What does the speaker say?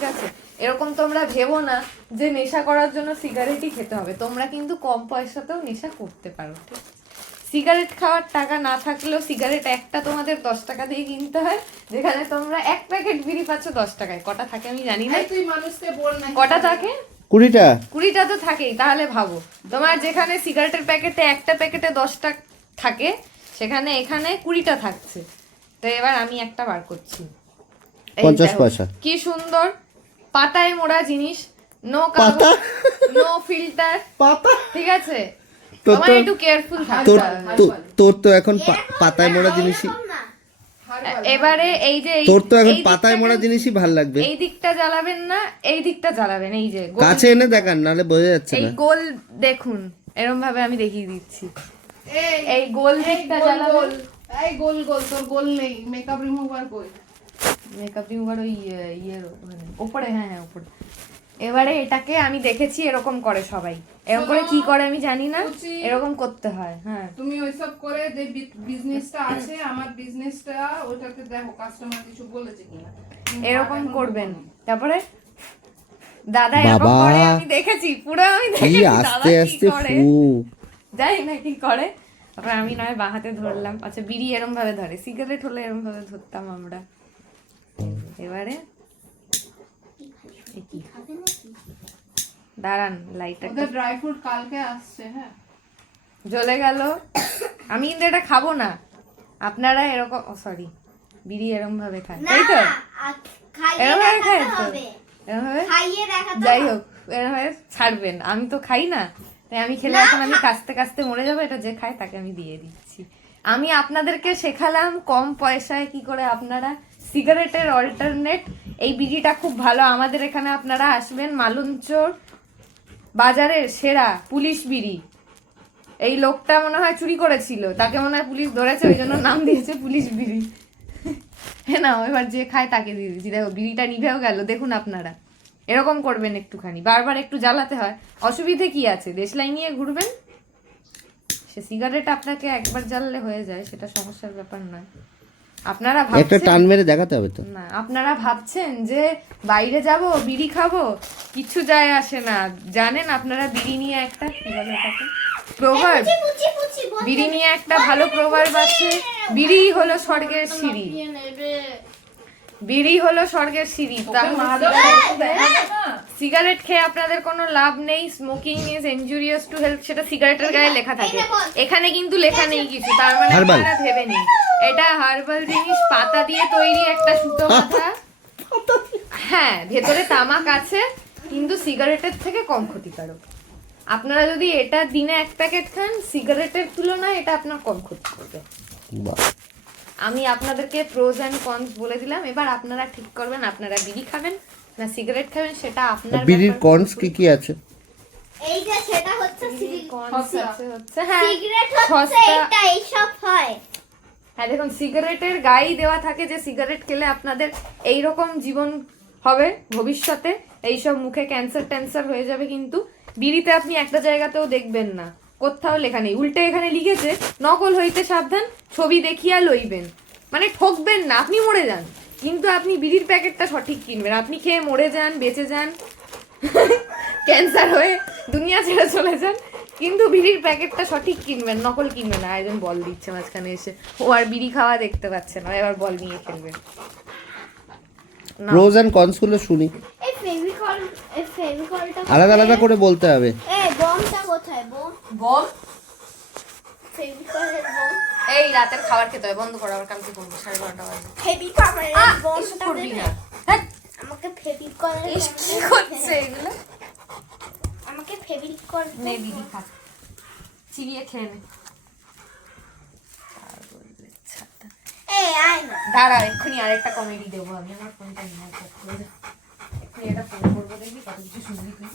ঠিক আছে? এরকম তোমরা ভেবো না যে নেশা করার জন্য সিগারেটই খেতে হবে। তোমরা কিন্তু কম পয়সাতেও নেশা করতে পারো, ঠিক আছে? সিগারেট খাওয়ার টাকা না থাকলেও সিগারেট একটা তোমাদের 10 টাকা দিয়ে কিনতে হয়, যেখানে তোমরা এক প্যাকেট বিড়ি পাচ্ছ 10 টাকায়। কটা থাকে আমি জানি না, তুই মানুষকে বল না কটা থাকে? 20টা তো থাকেই। তাহলে ভাবো, তোমার যেখানে সিগারেটের প্যাকেটে একটা প্যাকেটে 10টা থাকে, সেখানে এখানে 20টা থাকছে। তো এবার আমি একটা বার করছি, 50 পয়সা। কি সুন্দর পাতায় মোড়া জিনিস, নো কাগজ, নো ফিল্টার, পাতা। ঠিক আছে? তোর তোমার একটু কেয়ারফুল থাকতে তোর হবে। তোর তো এখন পাতায় মোড়া জিনিসই, এবারে এই যে তোর তো এখন এই পাতায় মোড়া জিনিসই ভাল লাগবে। এই দিকটা জ্বালাবেন না, এই দিকটা জ্বালাবেন। এই যে গোল, কাছে এনে দেখান, নাহলে বোঝা যাচ্ছে এই না। গোল দেখুন, এরকম ভাবে আমি দেখিয়ে দিচ্ছি। এই গোল দিকটা গোল জ্বালাবেন। গোল, এই গোল গোল, তোর গোল নেই, মেকআপ রিমুভার কই? মেকআপ রিমুভার ওই ইয়ের ওপরে, হ্যাঁ হ্যাঁ ওপরে। এবারে এটাকে আমি দেখেছি এরকম করে সবাই, এরকম করে কি করে আমি জানি না, এরকম করতে হয়। হ্যাঁ, তুমি ওইসব করে যে বিজনেসটা আছে, আমার বিজনেসটা, ওটাতে দেখো কাস্টমার কিছু বলেছে কিনা। এরকম করবেন। তারপরে দাদা এরকম বাবা, করে আমি দেখেছি, পুরো আমি কি দেখেছি দাদা আস্তে কি আস্তে করে, ফু। জানি না কি করে। তারপরে আমি নয় বাঁ হাতে ধরলাম। আচ্ছা, বিড়ি এরম ভাবে ধরে, সিগারেট হলে এরম ভাবে ধরতাম আমরা। এবারে এ কি? দাঁড়ান, লাইটটা ওদের ড্রাই ফ্রুট কালকে আসছে। হ্যাঁ, জ্বলে গেল। আমি কিন্তু এটা খাবো না। আপনারা এরকম, সরি, বিড়ি এরম ভাবে খায়, তাই তো? এরম ভাবে খায় তো, এরম ভাবে। যাই হোক, এরম ভাবে ছাড়বেন। আমি তো খাই না, তাই আমি খেলে এখন আমি কাস্তে কাস্তে মরে যাবো। এটা যে খায় তাকে আমি দিয়ে দিচ্ছি। আমি আপনাদেরকে শেখালাম কম পয়সায় কি করে আপনারা সিগারেটের অল্টারনেট। এই বিড়িটা খুব ভালো। আমাদের এখানে আপনারা আসবেন, মালঞ্চর বাজারের সেরা পুলিশ বিড়ি। এই লোকটা মনে হয় চুরি করেছিল, তাকে মনে হয় পুলিশ ধরেছে, ওই জন্য নাম দিয়েছে পুলিশ বিড়ি। হ্যাঁ না, এবার যে খায় তাকে দিয়ে দিচ্ছি। দেখো বিড়িটা নিভেও গেল। দেখুন আপনারা এরকম করবেন, একটুখানি বারবার একটু জ্বালাতে হয়, অসুবিধে কি আছে? দেশলাই নিয়ে ঘুরবেন। সে সিগারেট আপনাকে একবার জ্বাললে হয়ে যায়, সেটা সমস্যার ব্যাপার নয়। আপনারা একটা ভাবছেন, টান মেরে দেখাতে হবে তো। না আপনারা ভাবছেন যে বাইরে যাব বিড়ি খাবো, কিছু যায় আসে না। জানেন আপনারা বিড়ি নিয়ে একটা কি বলে ওটাকে, প্রভাব, বিড়ি নিয়ে একটা ভালো প্রভাব আছে। বিড়ি হলো স্বর্গের সিঁড়ি, বিড়ি হলো স্বর্গের সিঁড়ি। সিগারেট খেয়ে আপনাদের কোনো লাভ নেই। Smoking is injurious to health, সেটা সিগারেটের গায়ে লেখা থাকে। এখানে কিন্তু লেখা নেই কিছু, তার মানে আপনারা ভেবে নিন এটা হার্বাল জিনিস, পাতা দিয়ে তৈরি একটা সুতো বাঁধা। হ্যাঁ, ভেতরে তামাক আছে, কিন্তু সিগারেটের থেকে কম ক্ষতিকারক। আপনারা যদি এটা দিনে 1 প্যাকেট খান, সিগারেটের তুলনায় এটা আপনার কম ক্ষতি করবে। আমি আপনাদেরকে প্রোজ এন্ড কনস বলে দিলাম। এবার আপনারা ঠিক করবেন আপনারা বিড়ি খাবেন না সিগারেট খাবেন, সেটা আপনার বিড়ির কনস কি কি আছে? এইটা সেটা হচ্ছে হ্যাঁ সিগারেট হচ্ছে এটা এইসব হয়। হ্যাঁ দেখুন, সিগারেটের গায়ে দেওয়া থাকে যে সিগারেট খেলে আপনাদের এইরকম জীবন হবে ভবিষ্যতে, এইসব মুখে ক্যান্সার ট্যান্সার হয়ে যাবে। কিন্তু বিড়িতে আপনি একটা জায়গাতেও দেখবেন না, কোথাও লেখা নেই। উল্টে এখানে লিখেছে নকল হইতে সাবধান, ছবি দেখিয়া লইবেন। মানে ঠকবেন না, আপনি মরে যান কিন্তু আপনি বিড়ির প্যাকেটটা সঠিক কিনবেন। আপনি খেয়ে মরে যান, বেঁচে যান, ক্যান্সার হয়ে দুনিয়া ছেড়ে চলে যান, কিন্তু বিড়ির প্যাকেটটা সঠিক কিনবেন, নকল কিনবেন না। একজন বল দিচ্ছে মাঝখানে এসে, ও আর বিড়ি খাওয়া দেখতে পাচ্ছে না, এবার বল নিয়ে খেলবেন। প্রোজ এন্ড কনস গুলো শুনি, এই ফেভিকলটা আলাদা আলাদা করে বলতে হবে। এই বমটা কোথায়? বল, ফেভিকলের বম। এই রাতের খাবার খেতে হয়, বন্ধ করো, আবার কালকে করবো 12:30 বাজে। ফেভিকলের এসব বমটা করবি দেবে? না। হ্যাঁ, আমাকে ফেভিকলের ইস, কি করছে এগুলো? আমাকে ফেভিকল নে বিড়ি খা, চিবিয়ে খেয়ে নে। এই আয় না। দাঁড়া, এক্ষুনি আরেকটা কমেডি দেবো আমি। আমার ফোনটা নিয়ে এক্ষুনি এটা ফোন করবো, দেখবি কত কিছু শুনবি তুই।